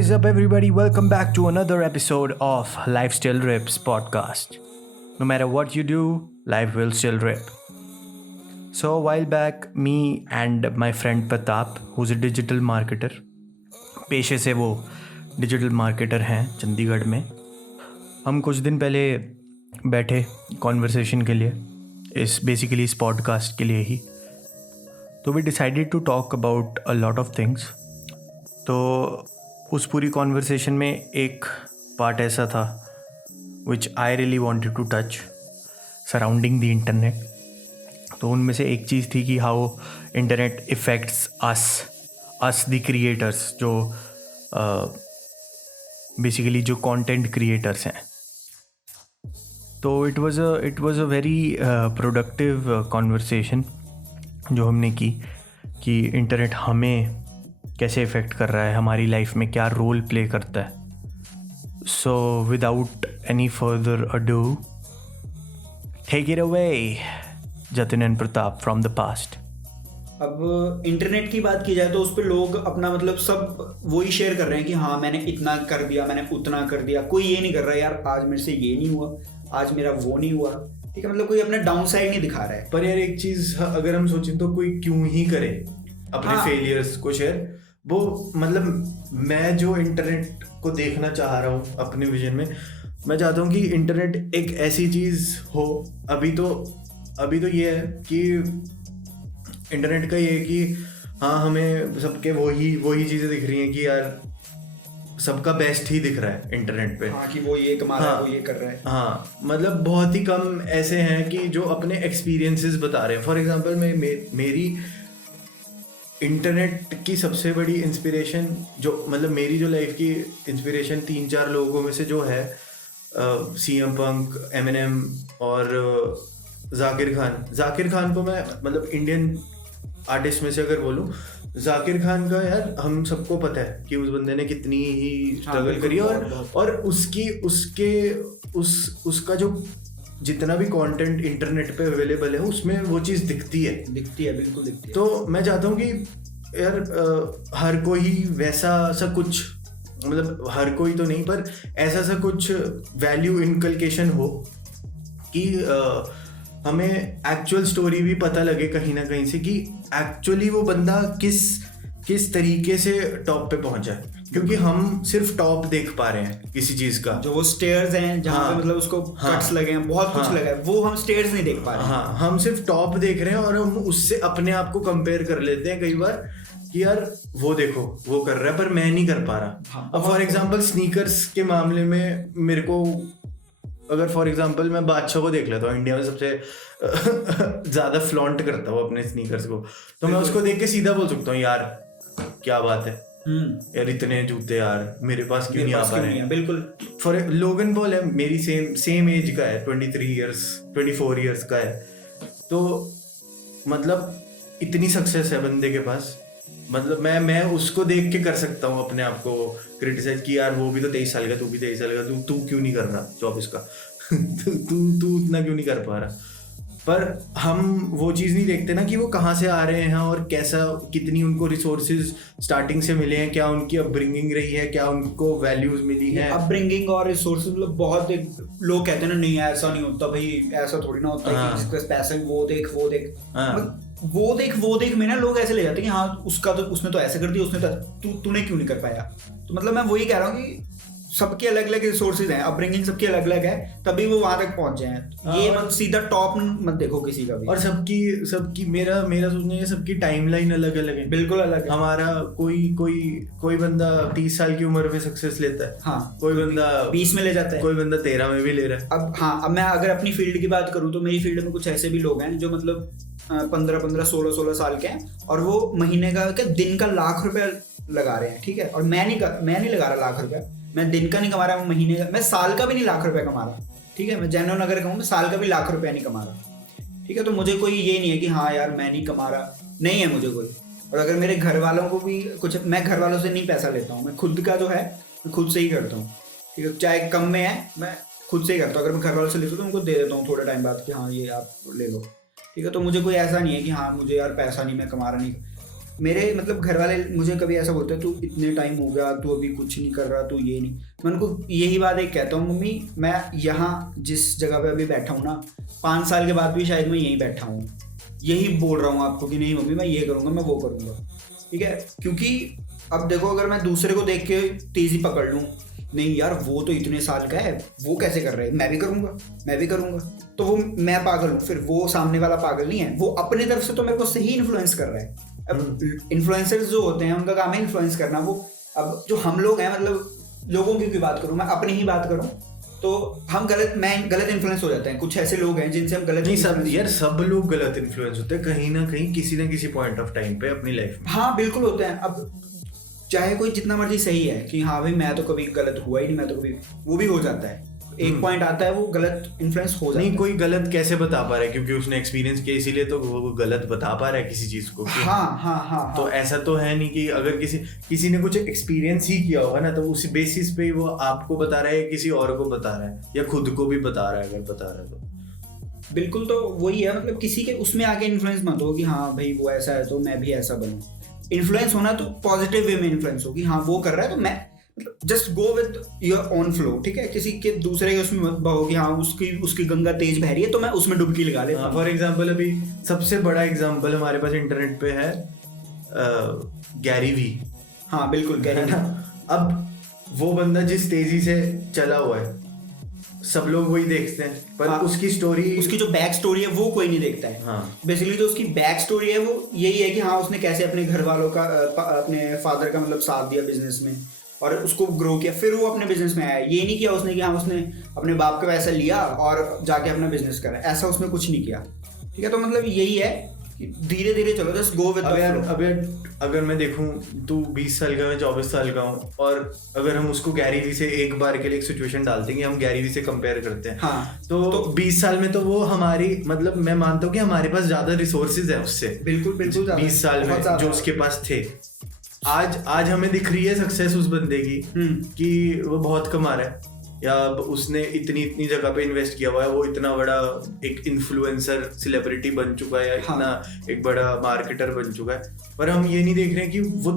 is up, everybody? Welcome back to another episode of Life Still Rips podcast. No matter what you do, life will still rip. So, a while back, me and my friend Pratap, who's a digital marketer, पेशे से वो digital marketer हैं चंडीगढ़ में, हम कुछ दिन पहले बैठे कॉन्वर्सेशन के लिए, इस पॉडकास्ट के लिए ही. तो we decided to talk about a lot of things. तो उस पूरी कॉन्वर्सेशन में एक पार्ट ऐसा था which I really wanted to touch surrounding the internet. तो उनमें से एक चीज़ थी कि how internet affects us the creators, जो बेसिकली जो कंटेंट क्रिएटर्स हैं. तो it was a very productive conversation जो हमने की कि इंटरनेट हमें कैसे इफ़ेक्ट कर रहा है, हमारी लाइफ में क्या रोल प्ले करता है. So without any further ado, take it away Jatin and Pratap from the past. अब इंटरनेट की बात की जाए तो उस पर लोग अपना मतलब सब वही शेयर कर रहे हैं कि हाँ मैंने इतना कर दिया, मैंने उतना कर दिया. कोई ये नहीं कर रहा यार आज मेरे से ये नहीं हुआ, आज मेरा वो नहीं हुआ. ठीक है, मतलब कोई अपना डाउन साइड नहीं दिखा रहा है. पर यार एक चीज़ अगर हम सोचें तो कोई क्यों ही करे अपने फेलियर्स को शेयर. वो मतलब मैं जो इंटरनेट को देखना चाह रहा हूँ अपने विजन में, मैं चाहता हूँ कि इंटरनेट एक ऐसी चीज़ हो. अभी तो ये है कि इंटरनेट का ये है कि हाँ हमें सबके वही चीज़ें दिख रही हैं कि यार सबका बेस्ट ही दिख रहा है इंटरनेट पे. हाँ कि वो ये कमा रहा है, वो ये कर रहा है. हाँ मतलब बहुत ही कम ऐसे हैं कि जो अपने एक्सपीरियंसेस बता रहे हैं. फॉर एग्जांपल मेरी इंटरनेट की सबसे बड़ी इंस्पिरेशन मेरी जो लाइफ की इंस्पिरेशन 3-4 लोगों में से जो है CM Punk, Eminem और जाकिर खान को मैं मतलब इंडियन आर्टिस्ट में से अगर बोलूँ, जाकिर खान का यार हम सबको पता है कि उस बंदे ने कितनी ही स्ट्रगल करी और उसका जो जितना भी कंटेंट इंटरनेट पे अवेलेबल है उसमें वो चीज़ दिखती है, बिल्कुल दिखती है. तो मैं चाहता हूँ कि यार हर कोई वैसा सा कुछ, मतलब हर कोई तो नहीं पर ऐसा सा कुछ वैल्यू इनकलकेशन हो कि हमें एक्चुअल स्टोरी भी पता लगे कहीं ना कहीं से कि एक्चुअली वो बंदा किस तरीके से टॉप पे पहुंचा है. क्योंकि हम सिर्फ टॉप देख पा रहे हैं किसी चीज का, जो वो स्टेयर्स हैं जहाँ पे मतलब उसको कट्स लगे हैं, बहुत कुछ लगा है, वो हम स्टेयर्स नहीं देख पा रहे हैं. हाँ हम सिर्फ टॉप देख रहे हैं और हम उससे अपने आप को कंपेयर कर लेते हैं कई बार कि यार वो देखो वो कर रहा है पर मैं नहीं कर पा रहा. अब फॉर एग्जाम्पल स्नीकर्स के मामले में मेरे को अगर फॉर एग्जांपल मैं बादशाह को देख लेता हूँ, इंडिया में सबसे ज़्यादा फ्लॉन्ट करता हूँ अपने स्नीकर्स को, तो मैं उसको देख के सीधा बोल सकता हूँ यार क्या बात है यार, इतने जूते यार मेरे पास क्यों नहीं आ पा रहे हैं. बिल्कुल. फॉर लोगन पॉल है मेरी सेम एज का है, 24 ईयर्स का है. तो मतलब इतनी सक्सेस है बंदे के पास, मतलब मैं उसको देख के कर सकता हूँ अपने आप को क्रिटिसाइज कि यार वो भी तो 23 साल का, तू भी 23 साल का, तू क्यों नहीं कर रहा 24 का तू इतना क्यों नहीं कर पा रहा. पर हम वो चीज़ नहीं देखते ना कि वो कहाँ से आ रहे हैं और कितनी उनको रिसोर्सेज स्टार्टिंग से मिले हैं, क्या उनकी अपब्रिंगिंग रही है, क्या उनको वैल्यूज मिली है. अपब्रिंगिंग और रिसोर्सेज मतलब बहुत लोग कहते हैं ना नहीं ऐसा नहीं होता भाई, ऐसा थोड़ी ना होता है कि जिसके पास पैसा है वो देख वो देख में ना लोग ऐसे ले जाते हैं कि हाँ उसका तो उसने तो ऐसे कर दिया, उसने तो तूने क्यों नहीं कर पाया. तो मतलब मैं वही कह रहा हूँ कि सबके अलग अलग रिसोर्सेज हैं, अपब्रिंगिंग सबकी अलग अलग है, तभी वो वहां तक पहुंचे हैं. ये मत सीधा टॉप मत देखो किसी का भी. और सबकी मेरा सोचना है सबकी टाइमलाइन अलग अलग है, बिल्कुल अलग है. हमारा कोई बंदा 30 साल की उम्र में सक्सेस लेता है, हाँ कोई बंदा 20 में ले जाता है, कोई बंदा 13 में भी ले रहा है. अब मैं अगर अपनी फील्ड की बात करूँ तो मेरी फील्ड में कुछ ऐसे भी लोग हैं जो मतलब 15 16 साल के हैं और वो महीने का दिन का लाख रुपया लगा रहे हैं. ठीक है, और मैं नहीं लगा रहा लाख रुपया, मैं दिन का नहीं कमा रहा, महीने का, मैं साल का भी नहीं लाख रुपया कमा रहा. ठीक है, मैं जेन्युइन अगर कहूँ मैं साल का भी लाख रुपया नहीं कमा रहा. ठीक है, तो मुझे कोई ये नहीं है कि हाँ यार मैं नहीं कमा रहा, नहीं है मुझे कोई. और अगर मेरे घर वालों को भी कुछ, मैं घर वालों से नहीं पैसा लेता हूँ, मैं खुद का जो है मैं खुद से ही करता हूँ. ठीक है, चाहे कम में है मैं खुद से ही करता हूँ. अगर मैं घर वालों से लेता हूँ तो उनको दे देता हूँ थोड़े टाइम बाद कि हाँ ये आप ले लो. ठीक है, तो मुझे कोई ऐसा नहीं है कि हाँ मुझे यार पैसा नहीं, मैं कमा रहा नहीं. मेरे मतलब घर वाले मुझे कभी ऐसा बोलते हैं, तू इतने टाइम हो गया, तू अभी कुछ नहीं कर रहा, तू ये नहीं। मैं उनको यही बात एक कहता हूँ, मम्मी मैं यहाँ जिस जगह पे अभी बैठा हूँ ना, 5 साल के बाद भी शायद मैं यहीं बैठा हूँ, यही बोल रहा हूँ आपको कि नहीं मम्मी मैं ये करूँगा, मैं वो करूँगा, ठीक है। क्योंकि अब देखो, अगर मैं दूसरे को देख के तेज़ी पकड़ लूँ, नहीं यार वो तो इतने साल का है, वो कैसे कर रहे हैं, मैं भी करूँगा, तो वो मैं पागल हूँ, फिर वो सामने वाला पागल नहीं है, वो अपने तरफ से तो मेरे को सही इन्फ्लुएंस कर रहा है। अब इन्फ्लुएंसर्स जो होते हैं उनका काम है इन्फ्लुएंस करना। वो अब जो हम लोग हैं, मतलब लोगों की बात करूँ, मैं अपनी ही बात करूँ, तो हम मैं गलत इन्फ्लुएंस हो जाते हैं। कुछ ऐसे लोग हैं जिनसे हम गलत नहीं, सब लोग गलत इन्फ्लुएंस होते हैं कहीं ना कहीं, किसी ना किसी पॉइंट ऑफ टाइम पे अपनी लाइफ में। हाँ बिल्कुल होते हैं। अब चाहे कोई जितना मर्जी सही है कि हाँ भाई मैं तो कभी गलत हुआ ही नहीं, मैं तो कभी, वो भी हो जाता है, एक पॉइंट आता है वो गलत इन्फ्लुएंस हो जाता है। नहीं, कोई गलत कैसे बता पा रहा है, क्योंकि उसने एक्सपीरियंस किया, इसीलिए तो वो गलत बता पा रहा है किसी चीज को। हाँ। तो ऐसा तो है नहीं कि अगर किसी ने कुछ एक्सपीरियंस ही किया होगा ना, तो उस बेसिस पे वो आपको बता रहा है, किसी और को बता रहा है, या खुद को भी बता रहा है अगर बता रहा है तो। बिल्कुल, तो वही है, मतलब किसी के उसमें आके इन्फ्लुएंस मत हो कि हाँ भाई वो ऐसा है तो मैं भी ऐसा बनूं। इन्फ्लुएंस होना तो पॉजिटिव वे में इन्फ्लुएंस हो कि हाँ वो कर रहा है तो मैं, just go with your own flow, ठीक है। किसी के दूसरे के उसमें मत बहो कि हाँ उसकी गंगा तेज बह रही है तो मैं उसमें डुबकी लगा लेता हूं। फॉर एग्जांपल अभी सबसे बड़ा एग्जांपल हमारे पास इंटरनेट पे है गैरी वी। हाँ बिल्कुल, गैरी ना। अब वो बंदा जिस तेजी से चला हुआ है, सब लोग वही देखते हैं, पर हाँ, उसकी जो बैक स्टोरी है वो कोई नहीं देखता है। हाँ, बेसिकली जो उसकी बैक स्टोरी है वो यही है कि हाँ उसने कैसे अपने घर वालों का अपने फादर का मतलब साथ दिया बिजनेस में और उसको ग्रो किया, फिर वो अपने बिजनेस में आया। ये नहीं किया उसने कि हाँ उसने अपने बाप का पैसा लिया और जाके अपना बिजनेस करा, ऐसा उसने कुछ नहीं किया, ठीक है। तो मतलब यही है कि धीरे धीरे चलो, जस्ट गो विद। अब अगर मैं देखूं, तू 20 साल का, मैं 24 साल का हूँ, और अगर हम उसको गैरी वी से एक बार के लिए एक सिचुएशन डालते हैं कि हम गैरी वी से कंपेयर करते हैं, हाँ, तो 20 साल में तो वो हमारी, मतलब मैं मानता हूँ कि हमारे पास ज्यादा रिसोर्सेज है उससे, बिल्कुल 20 साल में जो उसके पास थे। आज हमें दिख रही है सक्सेस उस बंदे की कि वो बहुत कमा रहा है, या उसने इतनी जगह पे इन्वेस्ट किया हुआ है, वो इतना बड़ा एक इन्फ्लुएंसर सेलिब्रिटी बन चुका है, या इतना एक बड़ा मार्केटर बन चुका है। पर हम ये नहीं देख रहे हैं कि वो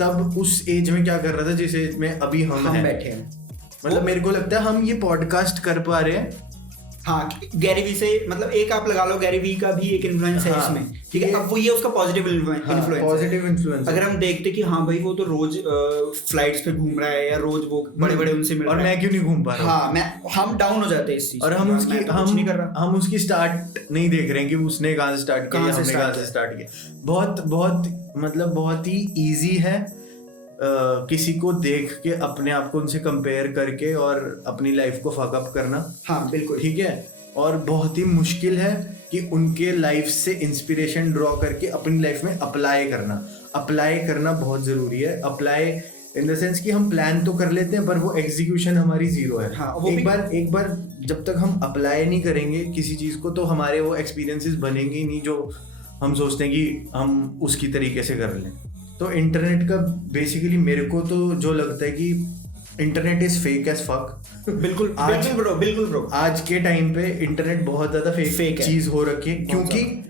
तब उस एज में क्या कर रहा था जिस एज में अभी हम बैठे हैं। मतलब मेरे को लगता है हम ये पॉडकास्ट कर पा रहे हैं। हाँ, गैरी वी से मतलब एक आप लगा लो, गैरी वी का भी एक इन्फ्लुएंस है इसमें, ठीक है। अब वो ये उसका पॉजिटिव इन्फ्लुएंस। अगर हम देखते कि हाँ भाई वो तो रोज फ्लाइट्स पे घूम रहा है, या रोज वो बड़े उनसे मिल रहा है, और मैं क्यों नहीं घूम पा रहा। हाँ, हम डाउन हो जाते हैं इस चीज, और हम उसकी स्टार्ट नहीं देख रहे हैं कि उसने कहाँ से स्टार्ट किया, हमने कहाँ से स्टार्ट किया। बहुत ही ईजी है किसी को देख के अपने आप को उनसे कंपेयर करके और अपनी लाइफ को फक अप करना। हाँ बिल्कुल, ठीक है। और बहुत ही मुश्किल है कि उनके लाइफ से इंस्पिरेशन ड्रॉ करके अपनी लाइफ में अप्लाई करना बहुत जरूरी है। अप्लाई इन द सेंस कि हम प्लान तो कर लेते हैं, पर वो एग्जीक्यूशन हमारी जीरो है। हाँ, एक बार जब तक हम अप्लाई नहीं करेंगे किसी चीज को, तो हमारे वो एक्सपीरियंसेस बनेंगे नहीं जो हम सोचते हैं कि हम उसकी तरीके से कर लें। तो इंटरनेट का बेसिकली मेरे को तो जो लगता है कि internet is fake as fuck. बिल्कुल ब्रो। आज के टाइम पे इंटरनेट बहुत ज्यादा फेक चीज हो रखी है, क्योंकि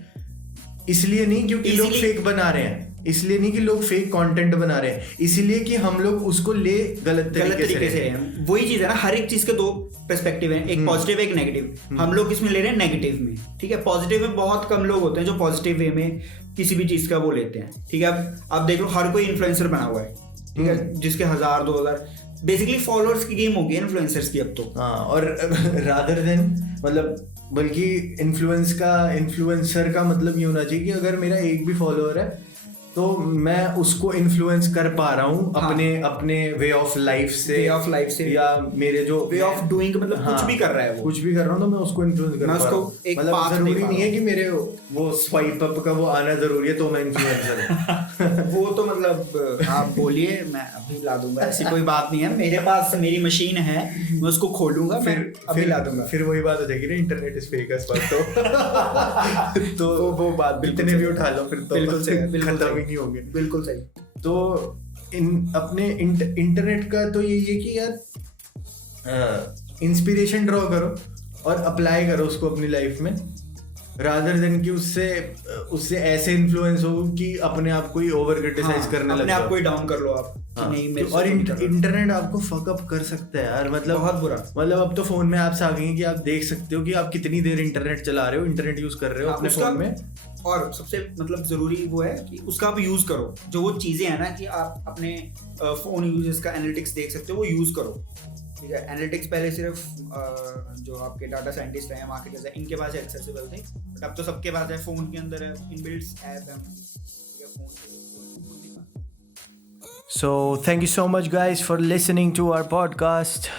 इसलिए नहीं क्योंकि लोग फेक बना रहे हैं, इसलिए नहीं कि लोग फेक कंटेंट बना रहे हैं, इसीलिए कि हम लोग उसको ले गलत तरीके से। वही चीज है ना, हर एक चीज के दो पर्सपेक्टिव है, एक पॉजिटिव एक नेगेटिव। हम लोग इसमें ले रहे हैं नेगेटिव में, ठीक है। पॉजिटिव में बहुत कम लोग होते हैं जो पॉजिटिव वे में किसी भी चीज का वो लेते हैं, ठीक है। अब देख लो, हर कोई इन्फ्लुएंसर बना हुआ है, ठीक है, जिसके 1000 2000 बेसिकली फॉलोअर्स की गेम हो गई है इन्फ्लुएंसर्स की अब तो। हाँ, और रादर देन मतलब बल्कि इन्फ्लुएंसर का मतलब ये होना चाहिए कि अगर मेरा एक भी फॉलोअर है तो मैं उसको इन्फ्लुएंस कर पा रहा हूँ अपने वे ऑफ लाइफ से या मेरे जो वे ऑफ डूइंग, मतलब कुछ भी कर रहा है, कुछ भी कर रहा हूँ तो मैं उसको इन्फ्लुएंस कर पा रहा हूँ। मतलब जरूरी नहीं है कि मेरे वो स्वाइप अप का वो आना जरूरी है तो मैं इन्फ्लुएंसर हूँ। वो तो मतलब आप बोलिए, मैं अभी ला दूंगा, ऐसी कोई बात नहीं है। मेरे पास मेरी मशीन है, मैं उसको खोलूंगा, फिर अभी ला दूंगा। फिर वही बात हो जाएगी ना, internet is fake as fuck. तो वो बात इतने भी उठा लो फिर तो बिल्कुल सही, खत्म ही नहीं होंगे। बिल्कुल सही। तो अपने इंटरनेट का तो ये कि यार इंस्पिरेशन ड्रॉ करो और अप्लाई करो उसको अपनी लाइफ में, रादर देन कि उससे ऐसे इन्फ्लुएंस हो कि अपने आप को ही ओवर क्रिटिसाइज करने लग अपने आप जाओ। को ही डाउन कर लो आप कि हाँ, नहीं मेरे और से नहीं कर रहा। इंटरनेट आपको फक अप कर सकता है यार, मतलब बहुत बुरा। मतलब अब तो फोन में ऐप्स आ गई हैं कि आप देख सकते हो कि आप कितनी देर इंटरनेट चला रहे हो, इंटरनेट यूज कर रहे हो अपने फोन में। और सबसे मतलब जरूरी वो है कि उसका आप यूज करो, जो वो चीजें हैं ना कि आप अपने फोन यूजेस का एनालिटिक्स देख सकते हो, वो यूज करो, ठीक है। एनालिटिक्स पहले सिर्फ जो आपके डाटा साइंटिस्ट हैं, मार्केटर्स हैं, इनके पास एक्सेसिबल थे, बट अब तो सबके पास है, फोन के अंदर है, इनबिल्ट ऐप है phone. So, thank you so much, guys, for listening to our podcast.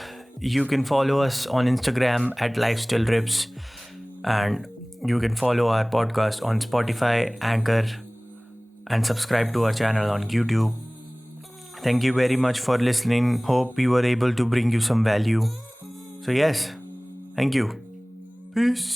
You can follow us on Instagram at LifestyleRips, and you can follow our podcast on Spotify, Anchor, and subscribe to our channel on YouTube. Thank you very much for listening. Hope we were able to bring you some value. So, yes, thank you. Peace.